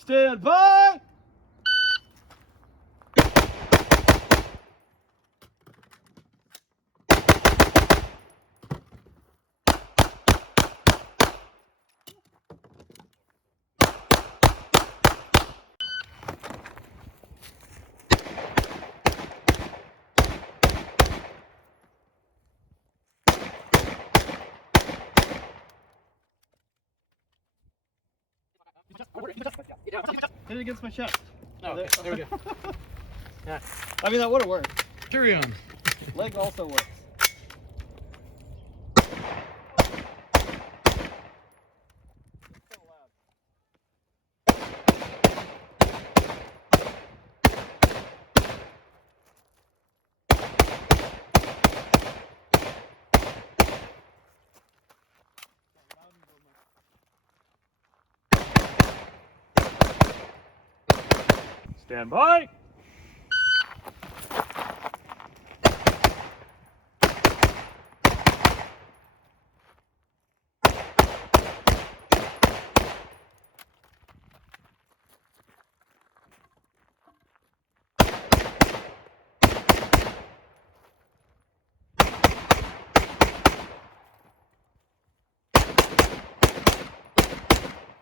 Stand by! Hit it against my chest. Oh, okay. There we go. Yeah. I mean, that would have worked. Carry on. Leg also works. Stand by.